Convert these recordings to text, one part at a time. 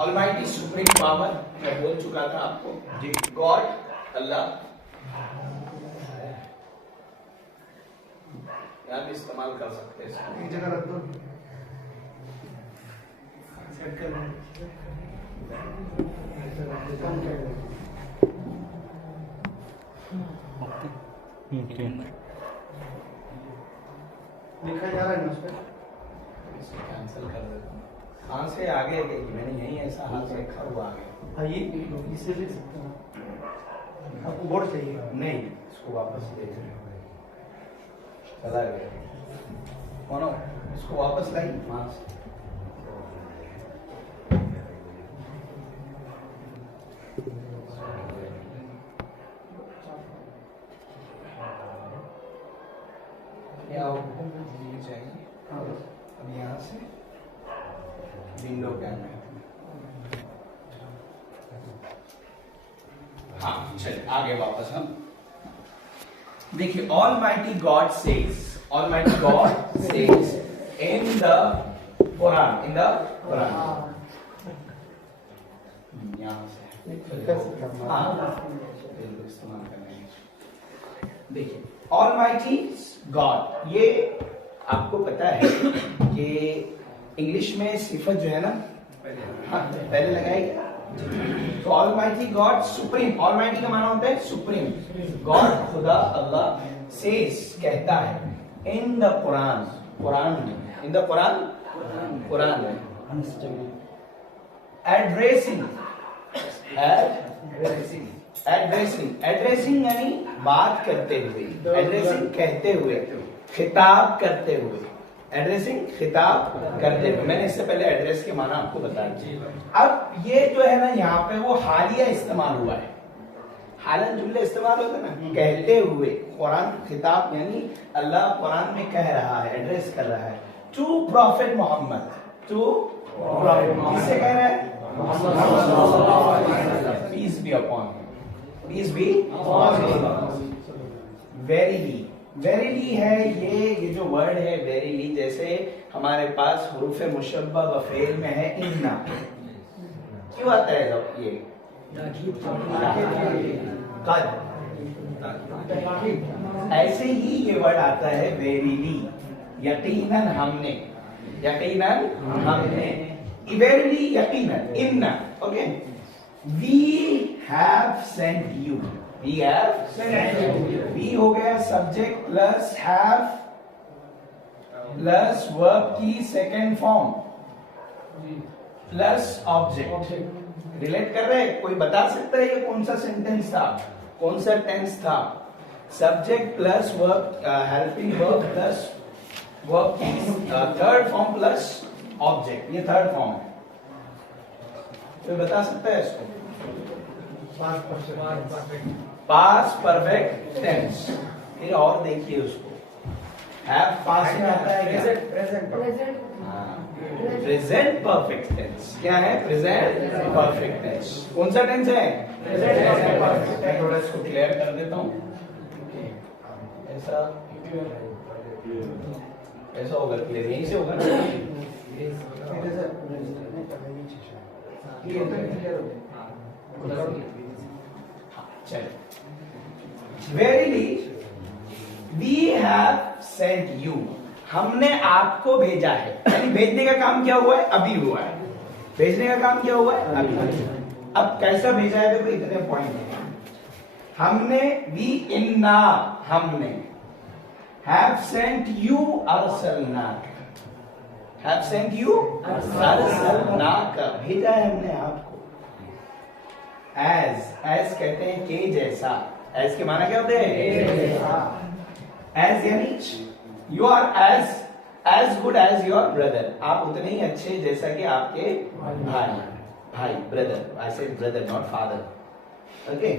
Almighty supreme power मैं बोल चुका था आपको जी। गॉड अल्लाह यहाँ भी इस्तेमाल कर सकते हैं, एक जगह रख दो। सेट कर लिखा जा रहा है ना उस पर, इसको कैंसिल कर देता हूँ। कहाँ से आगे गई? मैंने यही ऐसा हाथ से रखा हुआ आगे। हाँ, ये इससे लिख सकते हैं। आपको बोर्ड चाहिए? नहीं, इसको वापस ले चला गया। कौन हो? इसको वापस लाई वहां से। क्या चाहिए? अब यहाँ से विंडो कैमरा। हाँ चलिए आगे वापस हम देखिए। Almighty God says in the Quran, यहाँ से हाँ इस्तेमाल करना है। देखिए ऑलमाइटी गॉड, ये आपको पता है कि इंग्लिश में सिफत जो है ना पहले लगाएगी। तो ऑलमाइटी गॉड सुप्रीम, ऑलमाइटी का माना होता है सुप्रीम। गॉड खुदा अल्लाह सेज कहता है इन द कुरान, कुरान में, इन द कुरान, कुरान में एड्रेसिंग यानी बात करते हुए, एड्रेसिंग कहते हुए, खिताब करते हुए, एड्रेसिंग खिताब करते हुए। मैंने इससे पहले एड्रेस के माना आपको बता दिया। अब ये जो है ना यहाँ पे वो हालिया इस्तेमाल हुआ है, हालन जुमले इस्तेमाल होते हैं ना, कहते हुए। कुरान खिताब यानी अल्लाह कुरान में कह रहा है, एड्रेस कर रहा है to prophet Mohammad, to prophet. किससे कह रहा है? Peace be upon, peace be upon. Verily, verily है ये जो वर्ड है वेरीली, जैसे हमारे पास हुरूफ मुशब्बह व फेल में है इन्ना। क्यों आता है ये? कद। ऐसे ही ये वर्ड आता है वेरीली, यकीनन हमने, यकीनन हमने, वेरीली यकीनन, इन्ना। Okay, we have sent you, we have sent you। we हो गया subject plus have plus verb की second form plus object. Relate कर रहे हैं? कोई बता सकता है ये कौन सा सेंटेंस था, कौन सा टेंस था? Subject plus verb, helping verb plus verb की थर्ड फॉर्म प्लस ऑब्जेक्ट, ये थर्ड फॉर्म है। कोई बता सकता है इसको? Past perfect tense. फिर और देखिए उसको, हैव पास्ट में आता है क्या? Present perfect tense. क्या है? Present perfect tense. कौन सा टेंस है? Present perfect. मैं थोड़ा इसको क्लियर कर देता हूँ। ऐसा ऐसा होगा क्लियर, यहीं से होगा ना? चलो, verily we have sent you, हमने आपको भेजा है। यानी भेजने का काम क्या हुआ है? अभी हुआ है। भेजने का काम क्या हुआ है? अभी। अब कैसा भेजा है? देखो इतने पॉइंट है। हमने, वी इन्ना, हमने, हैव सेंट यू अरसलना, हैव सेंट यू अरसलना का, भेजा है हमने आपको। एज, एज कहते हैं के जैसा। एज के माना क्या होते हैं? एज यानी you are as good as your brother, आप उतने ही अच्छे जैसा कि आपके भाई, भाई brother. I said brother not father. Okay,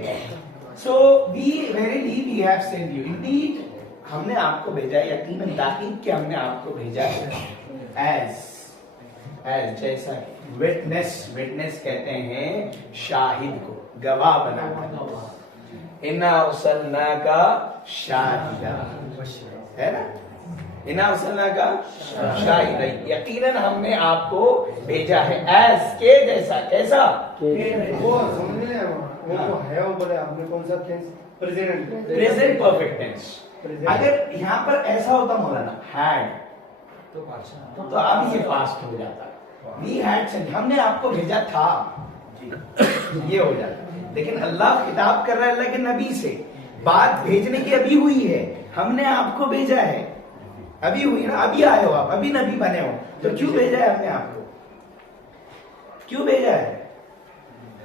so we verily we have sent you, indeed हमने आपको भेजा है, यकीनन ताकीद कि हमने आपको भेजा है। एज, एज जैसा। विटनेस, विटनेस कहते हैं शाहिद को, गवाह बनाना। इन्ना उरसलना का शाहिदा, है ना? इना अरसलना का शाहिद, यकीनन हमने आपको भेजा है एज के जैसा। कैसा? वो समझ नहीं आया, वो तो है, वो बोले आपने कौन सा टेंस? Present perfect tense. अगर यहाँ पर ऐसा होता मौलाना हैड, तो अब ये पास्ट हो जाता। वी हैड सेंट, हमने आपको भेजा था, ये हो जाता। लेकिन अल्लाह खिताब कर रहा है अल्लाह के नबी से, बात भेजने की अभी हुई है, हमने आपको भेजा है, अभी हुई ना, अभी आए हो आप, अभी नबी बने हो, तो क्यों भेजा है हमने आपको? क्यों भेजा है?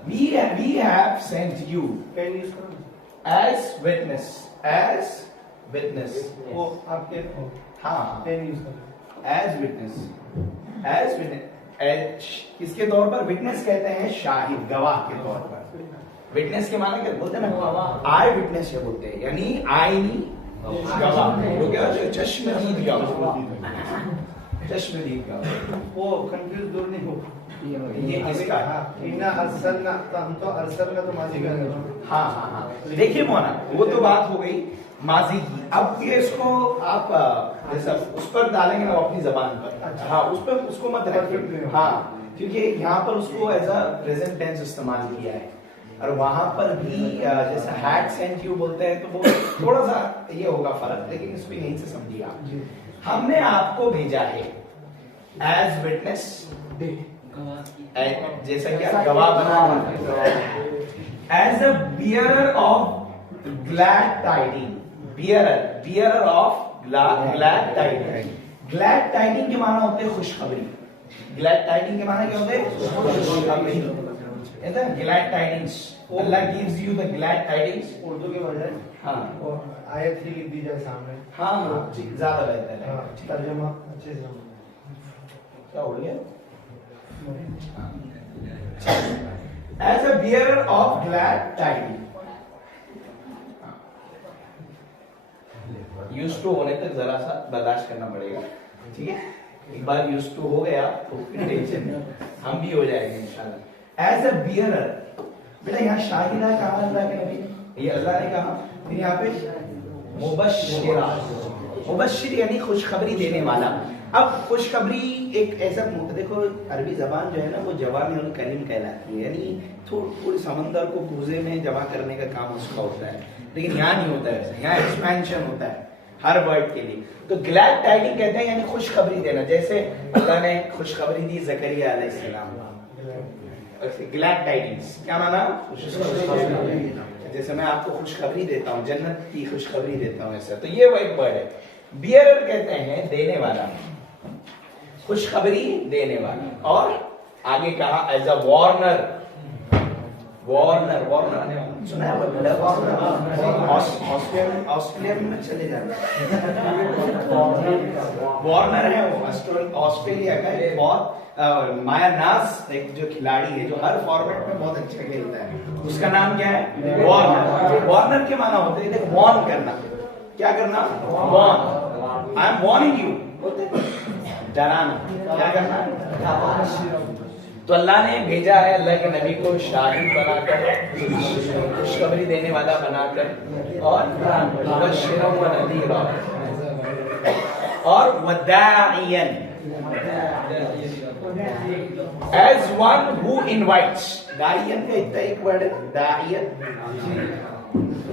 We have sent you as witness, as witness। वो आपके हाँ, पेन यूज करो as witness, as witness, किसके तौर पर? विटनेस कहते हैं शाहिद, गवाह के तौर पर। विटनेस के माने क्या बोलते हैं ना, आई विटनेस ये बोलते हैं, यानी आईनी गवाह। वो क्या होता है? चश्मदीद गवाह, चश्मदीद गवाह। वो कंफ्यूज दूर नहीं हो, ये किसका? इन्ना अरसलना, तो हम तो अरसलना तो माजी का है। हाँ हाँ हाँ, देखिए मौना, वो तो बात हो गई माजी की। अब ये इसको आप जैसा उस पर डालेंगे ना अपनी जबान पर, हाँ उस पर उसको मत रखिए, हाँ, क्योंकि यहाँ पर उसको एज अ प्रेजेंट टेंस इस्तेमाल किया है, और वहां पर भी जैसा हैड सेंट यू बोलते हैं, तो वो थोड़ा सा ये होगा फर्क, लेकिन इसको यहीं से समझिए आप। हमने आपको भेजा है एज विटनेस, जैसा क्या? गवाह बना, as a bearer of glad tiding, bearer of glad tiding. Glad tiding के माना होते हैं खुशखबरी। ग्लैड टाइडिंग के माना क्या होते हैं? खुशखबरी। Glad tidings, Allah gives you the glad tidings. Urdu के बजाय हाँ, आयत ही लिख दी जाए सामने, हाँ हाँ, ज्यादा बेहतर है। तर्जुमा अच्छे से। क्या हो गया? As a bearer of glad tidings, use to होने तक जरा सा बर्दाश्त करना पड़ेगा, ठीक है? एक बार यूज टू हो गया तो फिर टेंशन हम भी हो जाएंगे इंशाल्लाह। एज अ बियरर, बेटा यहाँ शाहिदा कहा अल्लाह के नबी ने, ये अल्लाह ने कहा, फिर यहाँ पे मुबश्शिरा, मुबश्शिर यानी खुशखबरी देने वाला। अब खुशखबरी एक ऐसा, देखो अरबी जबान जो है ना वो जवामिउल कलीम कहलाती है, यानी पूरे समंदर को पूजे में जमा करने का काम उसका होता है, लेकिन यहाँ नहीं होता है ऐसा, यहाँ एक्सपेंशन होता है हर वर्ड के लिए। तो ग्लैड टाइडिंग कहते हैं यानी खुशखबरी देना, जैसे अल्लाह ने खुशखबरी दी ज़करिया अलैहिस्सलाम, ग्लैड टाइडिंग्स क्या माना? जैसे मैं आपको खुशखबरी देता हूँ, जन्नत की खुशखबरी देता हूँ, ऐसा। तो ये वो एक वर्ड है। बियरर कहते हैं देने वाला, खुशखबरी देने वाला। और आगे कहा as a warner, warner, Warner सुना है? ऑस्ट्रेलिया में चले जाते, वार्नर है वो ऑस्ट्रेलिया का एक बहुत माया नाज एक जो खिलाड़ी है जो हर फॉर्मेट में बहुत अच्छा खेलता है, उसका नाम क्या है? वार्नर। वार्नर के माना होते हैं वार्न करना, क्या करना? Warn, I am warning you, डराना, क्या करना? तो अल्लाह ने भेजा है अल्लाह के नबी को शाहिद बनाकर, खुशखबरी देने वाला बनाकर, और मुबश्शिरन व नज़ीरा, और वदाइयन, एज वन हु इनवाइट्स। दाइयन का इतना एक वर्ड है, दाइयन,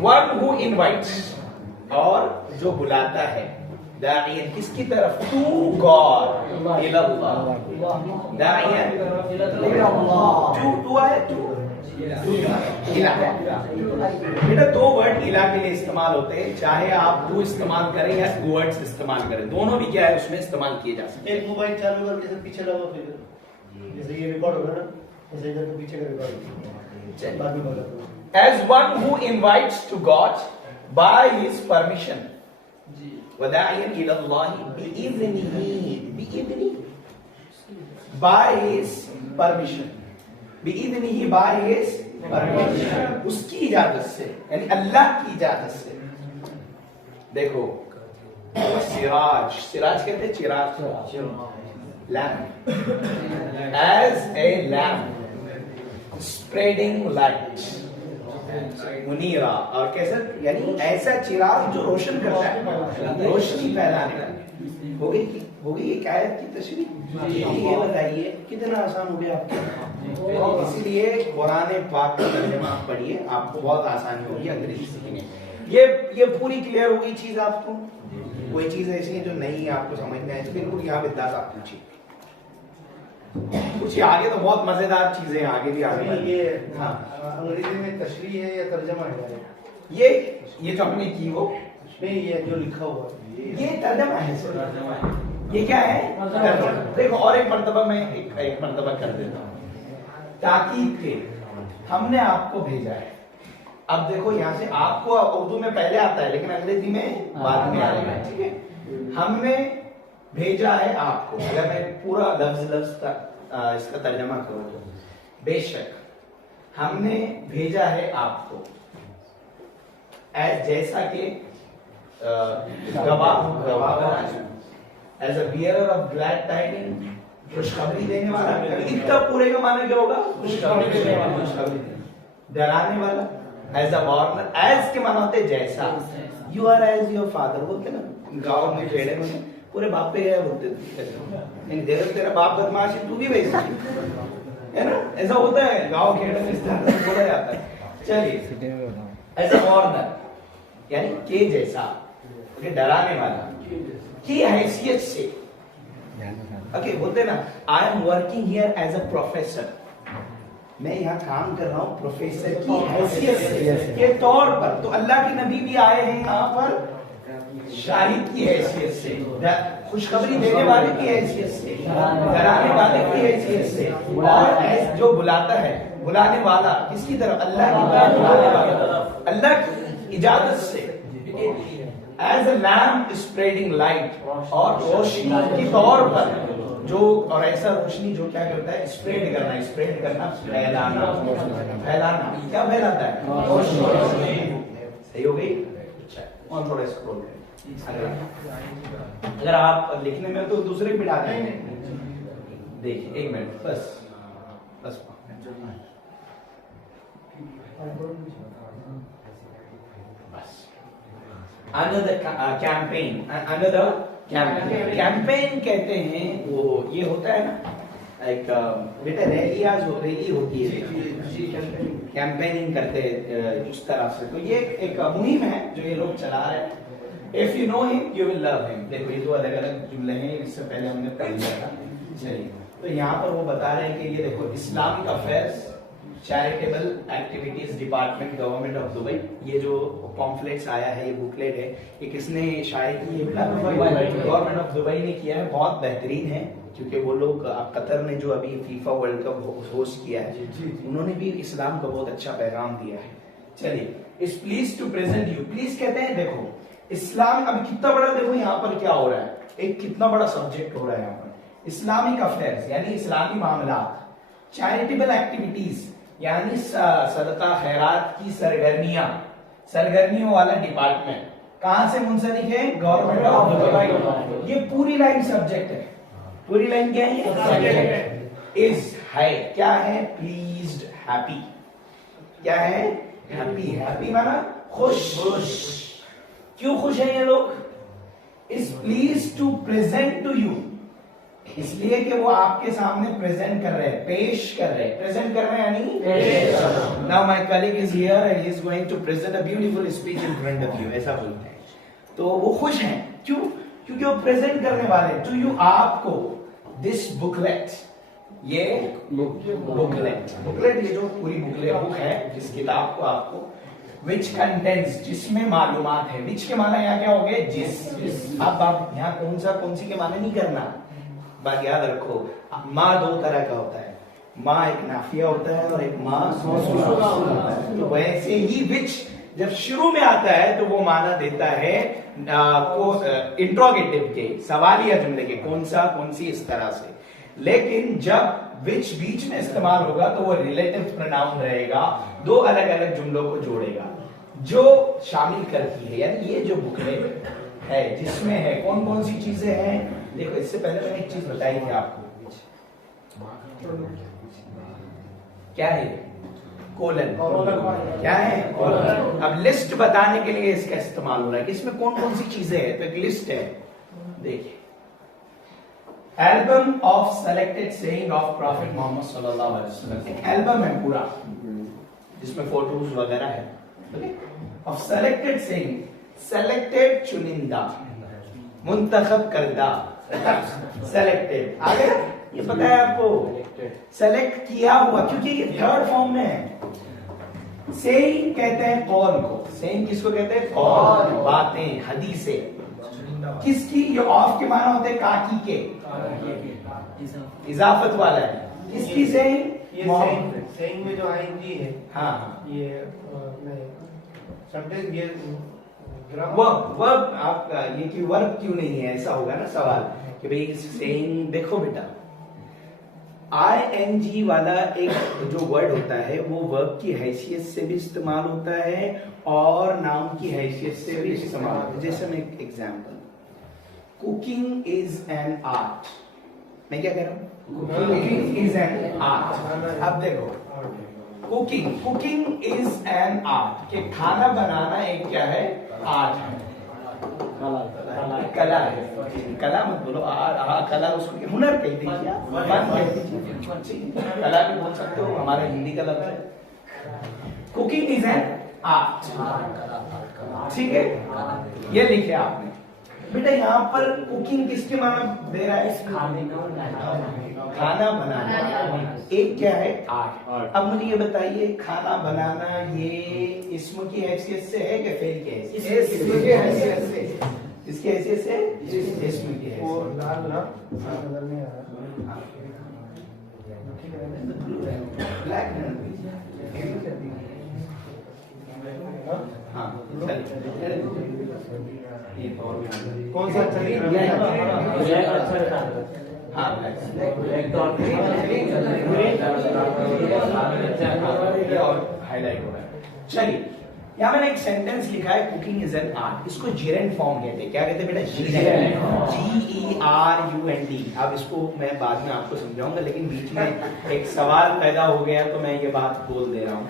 वन हु इनवाइट्स, और जो बुलाता है। दाइयन किसकी तरफ? टू गॉड, इलल्लाह। दाइयन टू आया, टू इला। बेटा दो वर्ड इला के लिए इस्तेमाल होते हैं, चाहे आप टू इस्तेमाल करें या टू वर्ड्स इस्तेमाल करें, दोनों भी क्या है उसमें इस्तेमाल किए जा सकते हैं। एक मोबाइल चालू कर, जैसे पीछे लगा, फिर जैसे ये रिकॉर्ड होगा ना, जैसे इधर तो पीछे का रिकॉर्ड, बाद में बोला। As one who invites to God by his permission, वदाइयन इलल्लाहि बिइज़्निही, by his permission, बिइज़्निही by his permission, उसकी इजाजत से, यानी अल्लाह की इजाजत से। देखो सिराज, सिराज कहते हैं चिराग, lamp, as a lamp spreading light, मुनीरा, और कैसा? यानी ऐसा चिराग जो रोशन करता है, रोशनी फैलाने का। हो गई एक आयत की तशरीह। ये बताइए कितना आसान हो गया आपको। इसीलिए कुरान पाक का तर्जुमा आप पढ़िए, आपको बहुत आसानी होगी अंग्रेजी सीखने। ये पूरी क्लियर हो गई चीज आपको। कोई चीज ऐसी है जो नहीं आपको समझ में आए तो बिल्कुल यहाँ बिंदास आप पूछिए, कुछ आगे तो बहुत मजेदार चीजें आगे भी आगे। ये अंग्रेजी में तशरीह है या तर्जमा है? ये जो हमने की वो नहीं, ये जो लिखा हुआ ये तर्जमा है सर। ये क्या है? देखो और एक मर्तबा मैं एक मर्तबा कर देता हूँ ताकीद के। हमने आपको भेजा है, अब देखो यहाँ से आपको उर्दू में पहले आता है लेकिन अंग्रेजी में बाद में आएगा, ठीक है। हमने भेजा है आपको, अगर मैं पूरा लफ्ज का इसका तर्जमा करूँ तो बेशक हमने भेजा है आपको जैसा कि as a bearer of glad tiding, खुशखबरी देने वाला। इतना पूरे का माना क्या होगा? खुशखबरी देने वाला, खुशखबरी डराने वाला। एज अ वार्नर, एज के माना होते जैसा। You are as your father बोलते ना गाँव में खेड़े में, पूरे बाप पे गया बोलते देखो तेरा बाप बदमाश है तू भी वैसा है ना, ऐसा होता है गाँव खेड़े में, इस तरह से बोला जाता है। चलिए एज अ वार्नर यानी के जैसा, डराने वाला की हैसियत से। ओके बोलते ना I am working here as a professor, मैं यहाँ काम कर रहा हूँ प्रोफेसर की हैसियत से के तौर पर। तो अल्लाह के नबी भी आए हैं यहाँ पर शाहिद की हैसियत से, खुशखबरी देने वाले की हैसियत से, डराने वाले की हैसियत से, और जो बुलाता है, बुलाने वाला किसकी तरफ? अल्लाह की तरफ बुलाने वाला, अल्लाह की इजाजत से। As a lamp spreading light, और रोशनी के तौर पर जो, और ऐसा रोशनी जो क्या करता है? स्प्रेड करना, स्प्रेड करना, फैलाना, फैलाना। क्या फैलाता है? रोशनी। सही हो गई। और थोड़ा स्क्रॉल करें, अगर आप लिखने में तो दूसरे भी डालते हैं। देखिए एक मिनट बस बस another campaign, another campaign, campaign कहते हैं वो, ये होता है ना एक बेटा रैली होती है, कैंपेनिंग करते हैं उस तरह से। तो ये एक मुहिम है जो ये लोग चला रहे हैं। If you know him you will love him. देखो ये दो अलग अलग जुमले हैं, इससे पहले हमने पढ़ लिया था। चलिए तो यहाँ पर वो बता रहे हैं कि ये देखो Islamic affairs charitable activities department government of Dubai, ये जो पॉम्फलेट्स आया है, ये बुकलेट है, ये किसने शायद की है? गवर्नमेंट ऑफ दुबई ने किया है। बहुत बेहतरीन है क्योंकि वो लोग कतर ने जो अभी फीफा वर्ल्ड कप होस्ट किया है, उन्होंने भी इस्लाम का बहुत अच्छा पैगाम दिया है। चलिए इस please to present you, please कहते हैं देखो इस्लाम अभी कितना बड़ा, देखो यहाँ पर क्या हो रहा है, एक कितना बड़ा सब्जेक्ट हो रहा है यहाँ पर। इस्लामिक अफेयर्स यानी इस्लामी मामलात, चैरिटेबल एक्टिविटीज यानी सदका खैरात की सरगर्मियों वाला डिपार्टमेंट कहां से मुंसलिक है? Government of Dubai. ये पूरी लाइन सब्जेक्ट है। पूरी लाइन क्या है? इज है, क्या है? Pleased, happy. क्या है? हैप्पी। हैप्पी माना खुश। क्यों खुश है ये लोग? Is please to present to you, इसलिए कि वो आपके सामने प्रेजेंट कर रहे हैं, पेश कर रहे हैं। प्रेजेंट कर रहे हैं यानी now my colleague is here and he is going to present a beautiful speech in front of you, ऐसा बोलते हैं। तो वो खुश हैं, क्यों? क्योंकि वो प्रेजेंट करने वाले टू यू, आपको, दिस बुकलेट, ये बुकलेट, ये जो पूरी बुक है, जिस किताब को आपको, विच कंटेंट्स, जिसमें मालूमात है। विच के माना यहाँ क्या हो गए? जिस। अब आप यहाँ कौन सी के माना नहीं करना, बात याद रखो। माँ दो तरह का होता है, माँ एक नाफिया होता है और एक माँ होता है। तो वैसे ही विच जब शुरू में आता है तो वो माना देता है इंट्रोगेटिव के, सवालिया जुमले के, कौन सी, इस तरह से। लेकिन जब विच बीच में इस्तेमाल होगा तो वो रिलेटिव प्रोनाउन रहेगा, दो अलग अलग जुमलों को जोड़ेगा जो शामिल करती है। यानी ये जो बुकलेट है जिसमें है कौन सी चीजें हैं। देखो इससे पहले मैंने एक चीज बताई थी आपको, क्या है? कोलन। क्या है? कोलन। अब लिस्ट बताने के लिए इसका इस्तेमाल हो रहा है कि इसमें कौन सी चीजें हैं, तो एक लिस्ट है। देखिए album of selected saying of prophet Mohammad सल्लल्लाहु अलैहि वसल्लम। एक एल्बम है पूरा जिसमें फोटोज वगैरह है ऑफ सेलेक्टेड सेइंग, सेलेक्टेड चुनिंदा, मुंतखब करदा, सेलेक्टेड। आगे ये पता है आपको, सेलेक्ट किया हुआ, क्योंकि ये थर्ड फॉर्म में है। सेइंग कहते हैं कौल को, सेइंग किसको कहते हैं? कौल, बातें, हदीसें। किसकी? ये ऑफ के माना होते हैं काकी के, इजाफत वाला है। किसकी सेइंग? सेइंग में जो आईएनजी है, हाँ, ये समटाइम्स ये वर्ब आपका ये कि वर्ब क्यों नहीं है, ऐसा होगा ना सवाल कि भाई सेइंग। देखो बेटा, आईएनजी वाला एक जो वर्ड होता है वो वर्ब की हैसियत से भी इस्तेमाल होता है और नाउन की हैसियत से भी इस्तेमाल होता है। जैसे मैं एक example, cooking is an art. मैं क्या कह रहा हूँ? Cooking is an art. अब देखो, कुकिंग इज एन आर्ट, कि खाना बनाना एक क्या है? आर्ट है, कला है। कला मत बोलो, कला उसको हुनर कह दीजिए, फन कह दीजिए, कला भी बोल सकते हो, हमारा हिंदी का लफ्ज है। कुकिंग इज एन आर्ट, ठीक है? ये लिखे आपने बेटा। यहाँ पर कुकिंग किसके माना दे रहा है? खाना बनाना एक क्या है? आर्ट। अब मुझे ये बताइए, खाना बनाना ये इसम की हैसियत से है कि फेल की हैसियत से? इसम की हैसियत से। इसकी हैसियत से इसम की हैसियत। हाँ, कौन सा चलिए? हाँ, हाईलाइट हो रहा है। चलिए, यहाँ मैंने एक सेंटेंस लिखा है, कुकिंग इज एन आर्ट। इसको जेरेंट फॉर्म कहते हैं। क्या कहते हैं बेटा? GERUND। अब इसको मैं बाद में आपको समझाऊंगा, लेकिन बीच में एक सवाल पैदा हो गया तो मैं ये बात बोल दे रहा हूँ।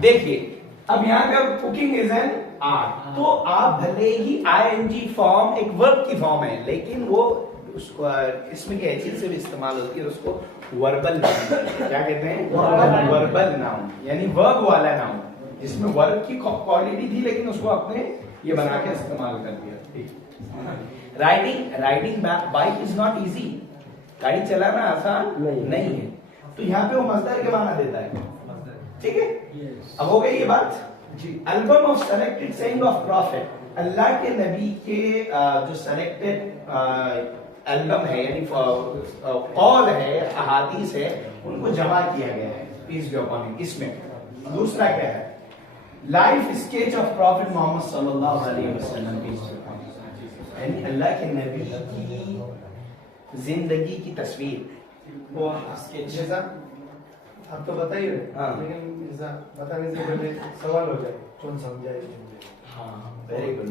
देखिए, अब यहाँ का कुकिंग इज एन आर्ट, तो आप भले ही आईएनजी फॉर्म एक वर्ब की फॉर्म है, लेकिन वो इसमें की हैसियत से भी इस्तेमाल होती है, उसको वर्बल क्या कहते हैं? वर्बल नाउन, यानी वर्ब वाला नाउन, जिसमें वर्ब की क्वालिटी थी लेकिन उसको आपने ये बना के इस्तेमाल कर दिया। Riding bike is not easy. गाड़ी चलाना आसान नहीं है, तो यहाँ पे वो मजदर के माना देता है, ठीक है? अब हो गई ये बात जी। Album of selected saying of prophet, Allah के नबी के जो सेलेक्टेड एल्बम है, यानी कौल है, अहादीस है, उनको जमा किया गया है, पीस बी अपॉन हिम। इसमें दूसरा क्या है? Life sketch of prophet Mohammad सल्लल्लाहु अलैहि वसल्लम, पीस बी अपॉन हिम, यानी अल्लाह के नबी की जिंदगी की तस्वीर। वो स्केच जैसा आप तो बताइए, लेकिन बताने से पहले सवाल हो जाए, कौन समझाए? हाँ, वेरी गुड,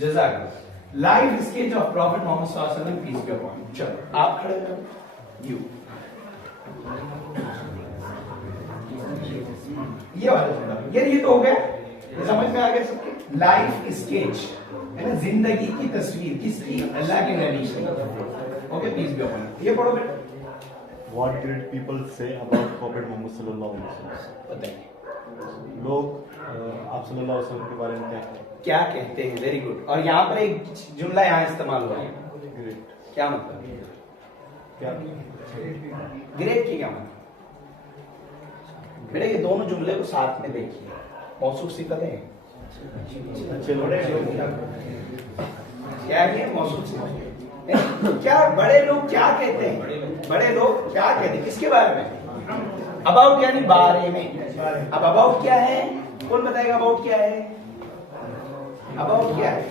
जज़ाक। Life sketch of prophet Mohammad सल्लल्लाहु अलैहि वसल्लम, पीस बी अपॉन हिम। चलो आप खड़े हो, यू ये वाला सुना, ये तो हो गया, ये समझ में आ गया सबके? लाइफ स्केच है ना, जिंदगी की तस्वीर, किसकी? अल्लाह के नबी की। Okay, peace be upon him. ये पढ़ो बेटा। What did people say about Prophet Muhammad sallallahu alaihi wasallam? बताइए लोग आप सल्लल्लाहु अलैहि वसल्लम के बारे में क्या कहते हैं? Very good. और यहाँ पर एक जुमला यहाँ इस्तेमाल हुआ है, ग्रेट। क्या मतलब? क्या ग्रेट की क्या मतलब? बेटा ये दोनों जुमले को साथ में देखिए, मौसूफ सिफत है। अच्छे लोग क्या ये मौसूफ सिफत है? क्या बड़े लोग क्या कहते हैं? बड़े लोग क्या कहते हैं किसके बारे में? अबाउट यानी बारे में। अब अबाउट क्या है? कौन बताएगा अबाउट क्या है? अबाउट क्या है?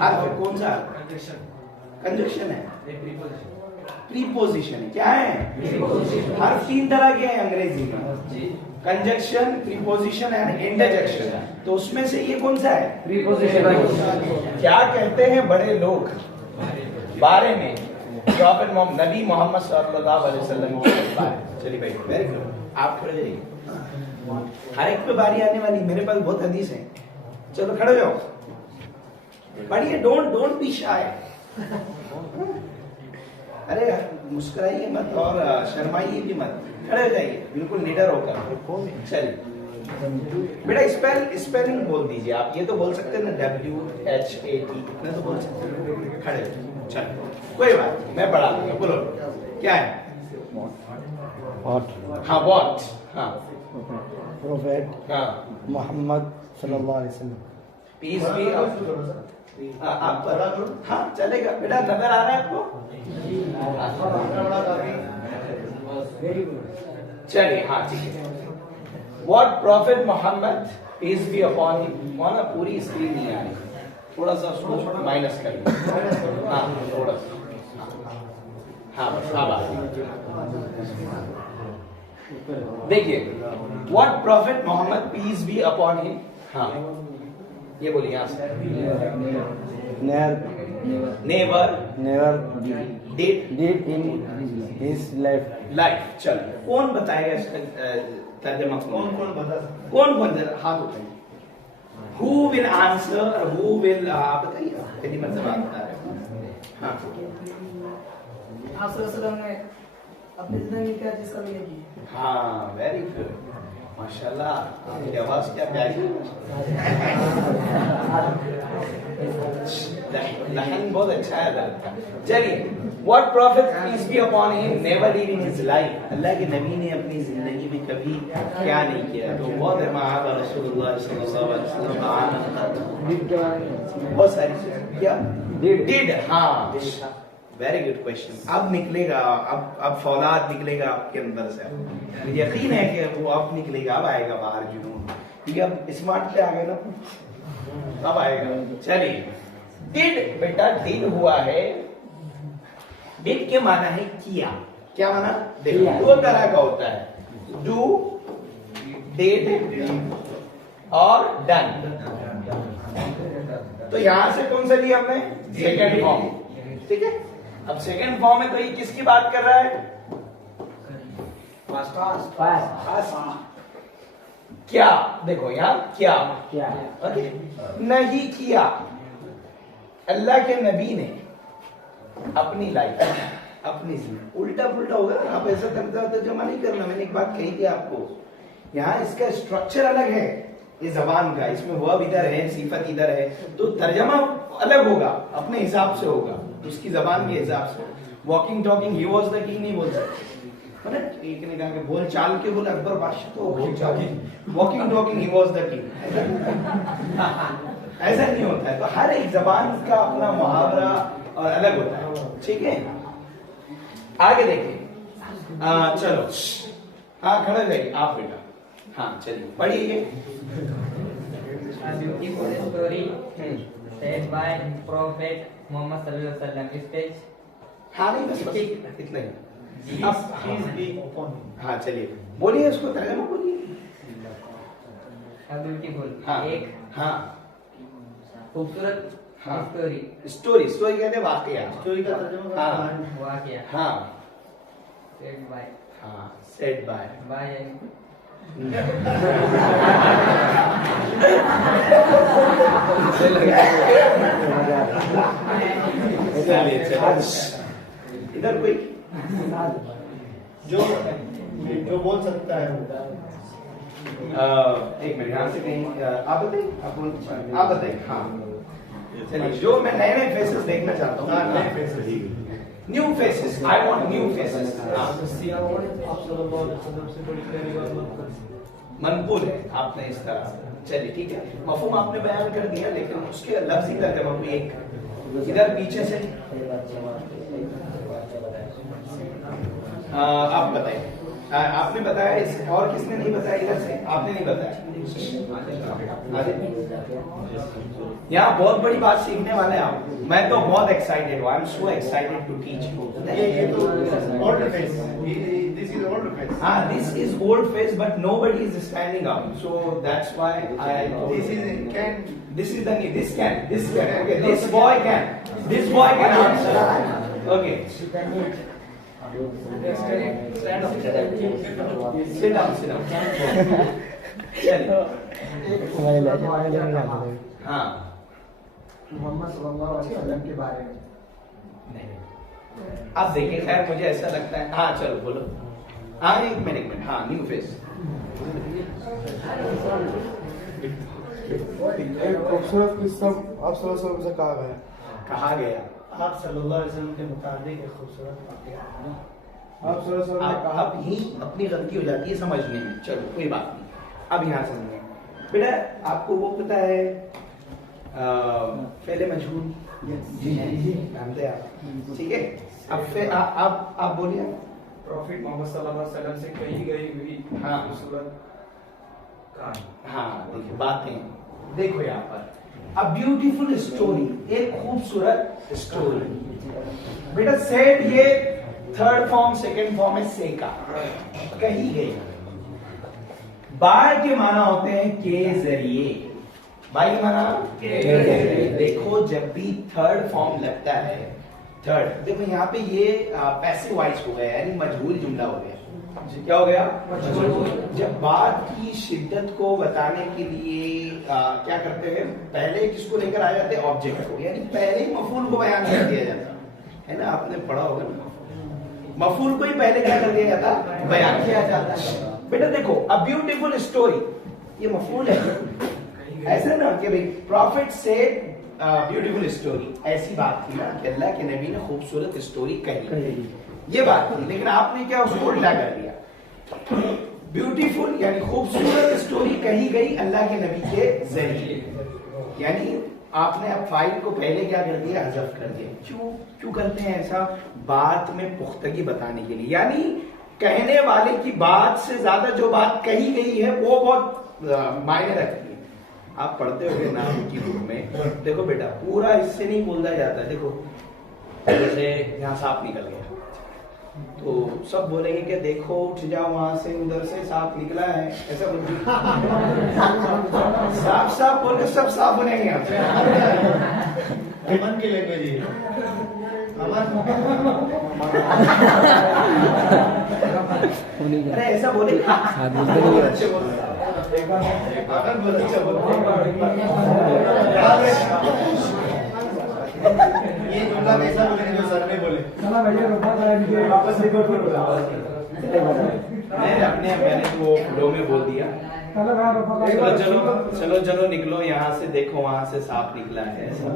हर्फ कौन सा? कंजक्शन है, प्रीपोजिशन है। क्या है? हर्फ तीन तरह के हैं अंग्रेजी में, कंजक्शन, प्रीपोजिशन एंड इंटरजेक्शन। तो उसमें से ये कौन सा है? प्रीपोजिशन। क्या कहते हैं बड़े लोग बारे में प्रॉफिट नबी मोहम्मद सल्लल्लाहु अलैहि वसल्लम के बारे में? चलिए भाई, वेरी गुड, आप खड़े जाइए। हर एक पे बारी आने वाली, मेरे पास बहुत हदीस है। चलो खड़े हो जाओ। पढ़िए, डोंट बी शाय। अरे मुस्कुराइए मत और शर्माइए भी मत, खड़े हो जाइए बिल्कुल निडर होकर। चलिए बेटा स्पेलिंग बोल दीजिए आप। ये तो बोल सकते हैं ना WHAT, इतना तो बोल सकते हैं। खड़े हो, चलो कोई बात नहीं, मैं पढ़ा दूंगा। बोलो क्या है? हाँ व्हाट, हाँ प्रोफेट हाँ मोहम्मद सल्लल्लाहु अलैहि वसल्लम। पीस भी आप पर। हाँ चलेगा बेटा, नजर आ रहा है आपको? चलिए हाँ ठीक है। What Prophet Muhammad peace be upon him, माना पूरी स्क्रीन नहीं आ रही, थोड़ा सा उसको माइनस कर लो। हाँ थोड़ा सा, हाँ बस अब आ रही। देखिए What Prophet Muhammad peace be upon him, हाँ ये बोलिए यहाँ से। never did in his life। चलो कौन बताएगा इसका तर्जमा? कौन हाथ उठाइए। Who will answer? Who will आप बताइए, यदि मतलब आप बता रहे हो। हाँ आप ने अपनी जिंदगी क्या चीज कभी नहीं की? हाँ वेरी गुड, माशाल्लाह आपकी आवाज क्या प्यारी है। लहन बहुत अच्छा है दर्द का। चलिए What prophet peace be upon him never did in his life, अल्लाह के नबी ने अपनी जिंदगी में कभी क्या नहीं किया? तो बहुत है महाबा रसूलुल्लाह सल्लल्लाहु अलैहि वसल्लम का आना बहुत सारी चीजें क्या did, हाँ वेरी गुड क्वेश्चन। अब निकलेगा, अब फौलाद निकलेगा आपके अंदर से। मुझे यकीन है कि वो अब निकलेगा, अब आएगा बाहर जुनून, क्योंकि अब स्मार्ट पे आ गए ना, अब आएगा। चलिए डिड बेटा, डिड हुआ है। डिड के माना है किया। क्या माना? देखो दो तरह का होता है, डू, डिड और डन। तो यहां से कौन सा लिया हमने? सेकंड फॉर्म, ठीक है। अब सेकंड फॉर्म है तो ये किसकी बात कर रहा है? क्या, देखो यहाँ क्या, ओके, नहीं किया। अल्लाह के नबी ने अपनी लाइफ, अपनी जिंदगी, उल्टा पुल्टा होगा ना, आप ऐसा तर्जमा नहीं करना। मैंने एक बात कही थी आपको, यहाँ इसका स्ट्रक्चर अलग है, ये जबान का, इसमें वर्ब इधर है, सिफत इधर है, तो तर्जमा अलग होगा, अपने हिसाब से होगा, उसकी जबान के हिसाब से। Walking talking he was the king नहीं बोल सकते, एक ने कहा कि बोल चाल के बोले अकबर बादशाह, तो walking talking he was the king, ऐसा नहीं होता है। तो हर एक जबान का अपना मुहावरा और अलग होता है, ठीक है। आगे देखिए, चलो हाँ खड़े रहिए आप बेटा, हाँ चलिए पढ़िए। Beautiful story said by Prophet Muhammad sallallahu alaihi wasallam. This page. हाँ नहीं बस इतना ही। हाँ चलिए बोलिए, उसको तर्जुमा बोलिए। Beautiful. हाँ एक हाँ खूबसूरत हाँ स्टोरी। स्टोरी कहते हैं वाकया। स्टोरी का तर्जुमा हाँ वाकया। हाँ Said by हाँ सेड बाय by इधर कोई जो बोल सकता है एक मिनट यहाँ से कहीं आप बताइए, आप बताइए। हाँ चलिए, जो मैं नए नए फेसेस देखना चाहता हूँ, नए faces, new faces, I want new faces. Mankhool है आपने इस तरह, चलिए ठीक है, मफहूम आपने बयान कर दिया, लेकिन उसके लफ्ज़ी तर्जुमा कोई एक इधर पीछे से आप बताइए। आपने बताया इस, और किसने नहीं बताया? इधर से आपने नहीं बताया। यहाँ बहुत बड़ी बात सीखने वाले हैं आप। मैं तो बहुत एक्साइटेड हूँ, I am so excited to teach you. ये तो old face, this is old face. हाँ this is old face, but nobody is standing up, so that's why I this is can, this is the new, this can, okay, this boy can answer, okay, sit down चलिए। हाँ मोहम्मद सल्लल्लाहु अलैहि वसल्लम के बारे में। नहीं। अब देखिए, खैर मुझे ऐसा लगता है, हाँ चलो बोलो। हाँ एक मिनट, हाँ न्यू फेस। एक खूबसूरत किस्सा आप सल्लल्लाहु अलैहि वसल्लम से कहा गया। आप सल्लल्लाहु अलैहि वसल्लम के मुताबिक एक खूबसूरत वाक़या है। आप सल्लल्लाहु अलैहि वसल्लम ने कहा। अब ही अपनी गलती हो जाती है समझने में, चलो कोई बात नहीं, अब यहाँ समझें। बेटा आपको वो पता है फेले मजहूल? जी जानते हैं आप, ठीक है। अब फिर आप बोलिए। प्रॉफिट मोहम्मद सल्लल्लाहु अलैहि वसल्लम से कही गई हुई हाँ। खूबसूरत कहानी। हाँ देखिए बातें देखो यहाँ पर, अ ब्यूटीफुल स्टोरी, एक खूबसूरत स्टोरी। बेटा सेड ये थर्ड फॉर्म सेकंड फॉर्म है से का, कही गई। बाय के माना होते हैं के जरिए, बाय के माना के जरिए। देखो जब भी थर्ड फॉर्म लगता है, थर्ड देखो यहाँ पे ये पैसिव वॉइस हो गया, यानी मजहूल जुमला हो गया। क्या हो गया? जब बात की शिद्दत को बताने के लिए क्या करते हैं, पहले किसको लेकर आ जाते हैं? ऑब्जेक्ट को, यानी पहले ही मफूल को बयान कर दिया जाता है ना, आपने पढ़ा होगा ना, मफूल को ही पहले क्या कर दिया जाता? बयान किया जाता है। बेटा देखो अ ब्यूटीफुल स्टोरी, ये मफूल है, ऐसा ना कि भाई प्रॉफिट से ब्यूटीफुल स्टोरी, ऐसी बात थी ना कि अल्लाह के नबी ने खूबसूरत स्टोरी कही, ये बात थी। लेकिन आपने क्या उसको उल्टा कर दिया, ब्यूटीफुल यानी खूबसूरत स्टोरी कही गई अल्लाह के नबी के जरिए, यानी आपने अब फाइल को पहले क्या कर दिया? हज़फ कर दिया। क्यों करते हैं ऐसा? बात में पुख्तगी बताने के लिए, यानी कहने वाले की बात से ज्यादा जो बात कही गई है वो बहुत मायने रखती है। आप पढ़ते होंगे नाम की बुक में, देखो बेटा पूरा इससे नहीं बोला जाता। देखो जैसे यहाँ सांप निकल गया तो सब बोलेंगे कि देखो उठ जाओ वहां से, उधर से सांप निकला है, ऐसा बोल साफ साफ बोल के सब साफ बनेंगे यहाँ पे। अमन की लैंग्वेज है। अरे ऐसा बोले अच्छे बोल, ये जुमला कैसा बोले जो सर ने बोले? मैंने वो फ्लो में बोल दिया। चलो चलो निकलो यहाँ से, देखो वहां से सांप निकला है, ऐसा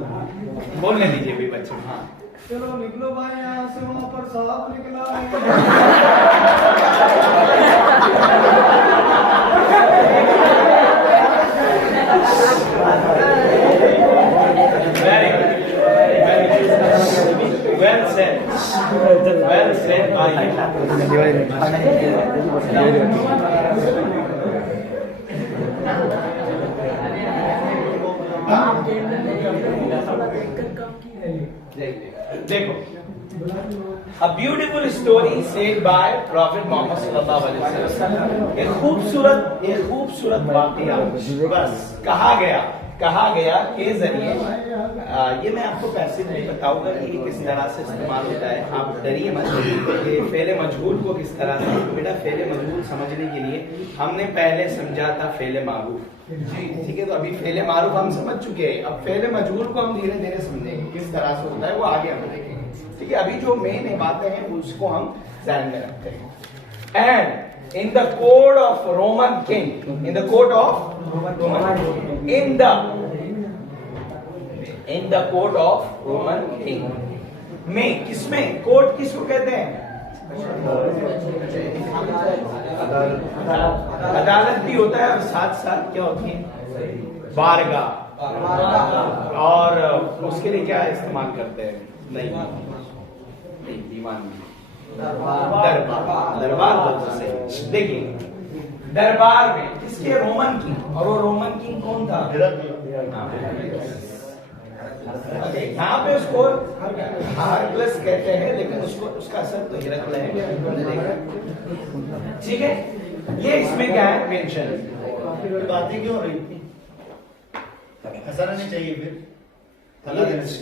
बोलने दीजिए भी बच्चे। हाँ चलो निकलो भाई यहाँ से, वहाँ पर सांप निकला है। Well said. Well said. देखो, a beautiful story said by Prophet Muhammad sallallahu alaihi wasallam. एक खूबसूरत वाक़या बस कहा गया के जरिए। ये मैं आपको पैसे नहीं बताऊंगा कि किस तरह से इस्तेमाल होता है, आप डरिए मत कि फेले मजहूल को किस तरह से। बेटा फेले मजहूल समझने के लिए हमने पहले समझा था फेले मारूफ, ठीक है, तो अभी फेले मारूफ हम समझ चुके हैं, अब फेले मजहूल को हम धीरे धीरे समझेंगे किस तरह से होता है, वो आगे हम देखेंगे, ठीक है। अभी जो मेन बातें हैं उसको हम ध्यान में रखते हैं। And in the court of Roman king, in the court of Roman king में, किसमें? कोर्ट किसको कहते हैं? अदालत भी होता है और साथ साथ क्या होती है? बारगाह। और उसके लिए क्या इस्तेमाल करते हैं? नहीं दीवान, दरबार बोलते हैं। देखिए दरबार में किसके? Roman king. और वो रोमन किंग कौन था? यहाँ पे उसको हार्क्लस कहते हैं, लेकिन उसको उसका असर तो हिरकल है, ठीक है। ये इसमें क्या है मेंशन? बातें क्यों हो रही? ऐसा नहीं चाहिए फिर।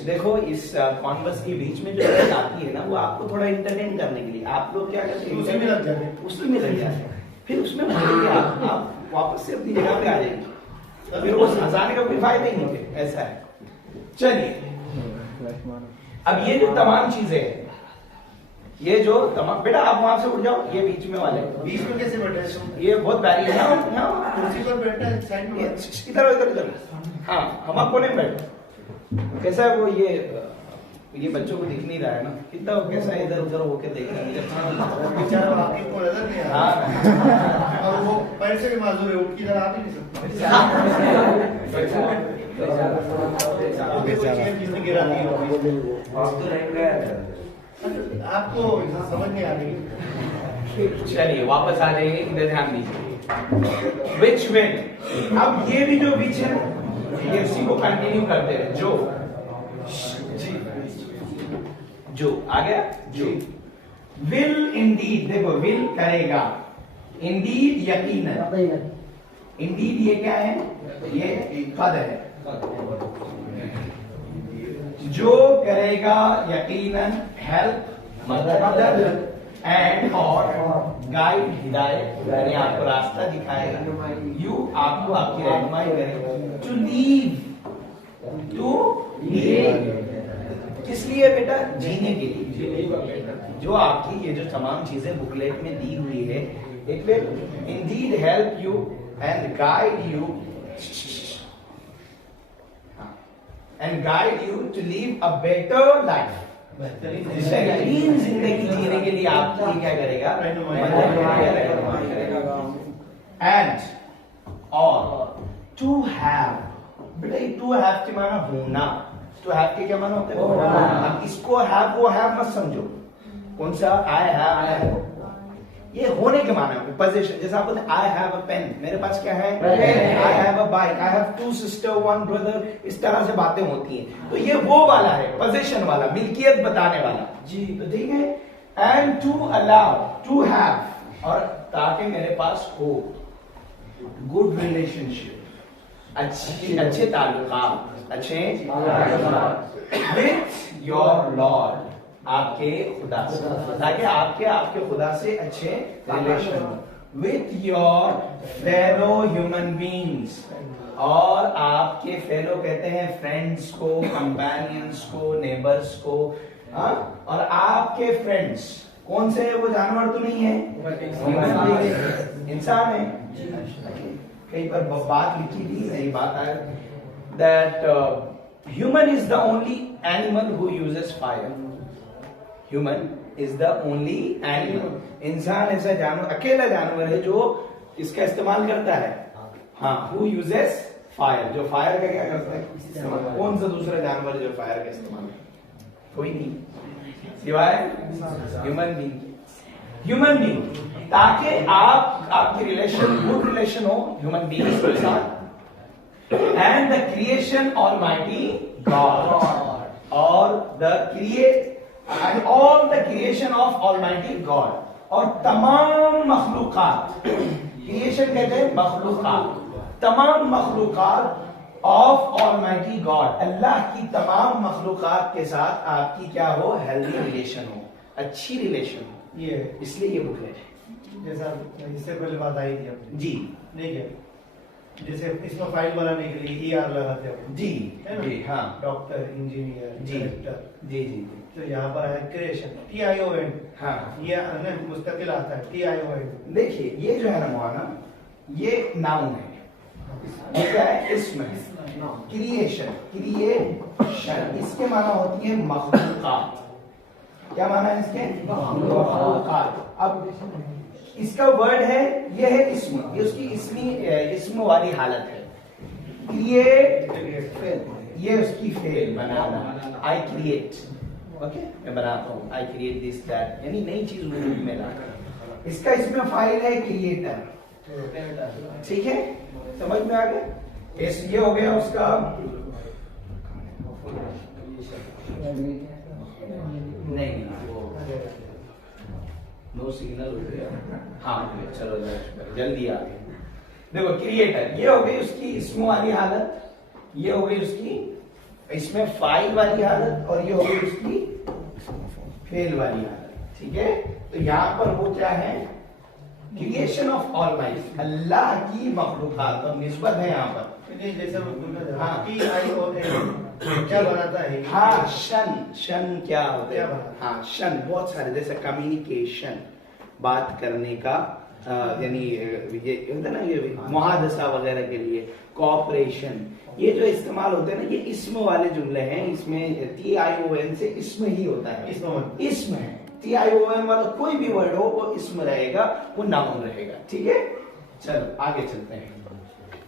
देखो इस कॉन्वर्स के बीच में जो बात आती है ना, वो आपको थोड़ा इंटरटेन करने के लिए आप लोग क्या करते हैं? उसी में लग जाते हैं, उसी में लग जाते हैं, फिर उसमें बोलेंगे आप वापस से अपनी जगह पे आ जाएंगे, फिर वो हंसाने का कोई फायदा ही नहीं है, ऐसा है। चलिए अब ये जो तमाम चीजें हैं, ये जो तमाम, बेटा आप वहां से उठ जाओ, ये बीच में वाले, बीच में कैसे बैठे हैं तुम? ये बहुत प्यारी है। यहाँ कुर्सी पर बैठा है साइड में। इधर इधर इधर, हाँ हम आपको नहीं बैठे। कैसा है वो, ये बच्चों को दिख नहीं रहा है ना, कितना कैसा है, इधर उधर होके देख रहे हैं। बेचारा आपकी को नजर नहीं आ रहा। और वो पैर से भी माजूर है, उठ के इधर आ भी नहीं सकता। ओके, कोई चीज़ किसने गिरा दी होगी। आपको समझ नहीं आ रही। चलिए वापस आ जाएंगे, इधर ध्यान दीजिए। विच विल, अब ये भी जो विच है ये इसी को कंटिन्यू करते हैं। जो आ गया, जो विल इंडीड, देखो विल करेगा, इंडीड यकीनन, इंडीड ये क्या है, ये पद है। जो करेगा यकीनन, हेल्प मदद, एंड और गाइड हिदायत, यानी आपको रास्ता दिखाएगा, यू आपको आपकी रहनुमाई करेगा, टू लीव, टू लीव किस लिए बेटा, जीने के लिए। जो आपकी ये जो तमाम चीजें बुकलेट में दी हुई है, it will indeed help you and guide you, and guide you to live a better life. बेहतरीन जिंदगी जीने के लिए आपकी क्या करेगा, एंड और टू हैव, बेटा टू हैव के माना होना, टू हैव के क्या माना होता है, अब इसको हैव वो हैव मत समझो। कौन सा, आई हैव, ये होने के माना है, पोजीशन। जैसे आप बोलते आई हैव अ पेन, मेरे पास क्या है, I have a bike, I have 2 sister 1 brother, इस तरह से बातें होती हैं। तो ये वो वाला है, पोजीशन वाला, मिल्कियत बताने वाला जी। तो ठीक है, and to allow, to have, और ताकि मेरे पास हो गुड रिलेशनशिप, अच्छे ताल्लुकात, अच्छे विथ योर लॉर्ड, आपके खुदा से, ताकि आपके खुदा से अच्छे relation, with your fellow human beings, और आपके फेलो कहते हैं फ्रेंड्स को, कंपेनियंस को, नेबर्स को, और आपके फ्रेंड्स कौन से है, वो जानवर तो नहीं है, इंसान है। कहीं पर बात लिखी थी, नई बात आया, that human is the only animal who uses fire, human is the only animal, इंसान ऐसा जानवर, अकेला जानवर है जो इसका इस्तेमाल करता है, हाँ, हु यूजेस फायर, जो फायर का क्या करता है, कौन सा दूसरा जानवर है जो फायर का इस्तेमाल करता है, कोई नहीं सिवाय ह्यूमन बीइंग, ह्यूमन बीइंग, ताकि आपकी रिलेशन गुड रिलेशन हो ह्यूमन बीइंग्स के साथ, and the creation almighty God, और the create and all the creation of Almighty God, और तमाम मखलूकात, क्रिएशन कहते हैं मखलूकात, तमाम मखलूकात ऑफ Almighty God, अल्लाह की तमाम मखलूकात के साथ आपकी क्या हो, हेल्दी रिलेशन हो, अच्छी रिलेशन हो, ये इसलिए ये बुक है। जैसा इससे पहले बात आई थी अपनी जी, नहीं क्या, जैसे इसमें फाइल बनाने के लिए ER लगाते हो जी, है ना? जी, हाँ, डॉक्टर, इंजीनियर, जी, डायरेक्टर, जी, जी, जी, तो यहाँ पर है क्रिएशन, TION, हाँ। ये मुस्तकिल आता है TION। देखिए ये जो है ना मुआना, ये नाउन है, ये क्या है, इसम है, क्रिएशन, क्रिएशन, इसके माना होती है मखलूकात, क्या माना है इसके, मखलूकात। अब इसका वर्ड है, ये है इस्म, ये उसकी इस्म वाली हालत है, क्रिएट, ये उसकी fail, banana, I create, okay, मैं बनाता हूँ, आई क्रिएट दिस दैट, यानी नई चीज वजूद में ला, इसका इसमें फाइल है क्रिएटर, ठीक है, समझ में आ गया। ये हो गया उसका, नहीं नो सिग्नल हो गया, हाँ चलो जल्दी आ गए। देखो क्रिएटर, ये हो गई उसकी इस्म वाली हालत, ये हो गई उसकी इसमें फाइल वाली हालत, और ये हो गई उसकी फेल वाली हालत, ठीक है। तो यहाँ पर वो क्या है, क्रिएशन ऑफ ऑलमाइटी, अल्लाह की मखलूकात, और निस्बत है यहाँ पर, जैसे हाँ। TION क्या बनाता है? हाँ, शन क्या होता क्या है? बनाता हाँ, शन बहुत सारे, जैसे कम्युनिकेशन, बात करने का, यानी ये होता है ना, ये मुहादसा वगैरह के लिए, कोऑपरेशन, ये जो इस्तेमाल होते हैं ना, ये इस्म वाले जुमले हैं। इसमें TION से इस्म ही होता है, इस्म है। TION वाला कोई भी वर्ड हो वो इस्म रहेगा, वो नाउन रहेगा। ठीक है, चलो आगे चलते हैं।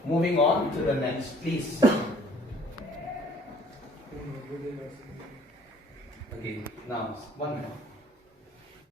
Moving on to the next please. Okay, now 1 minute.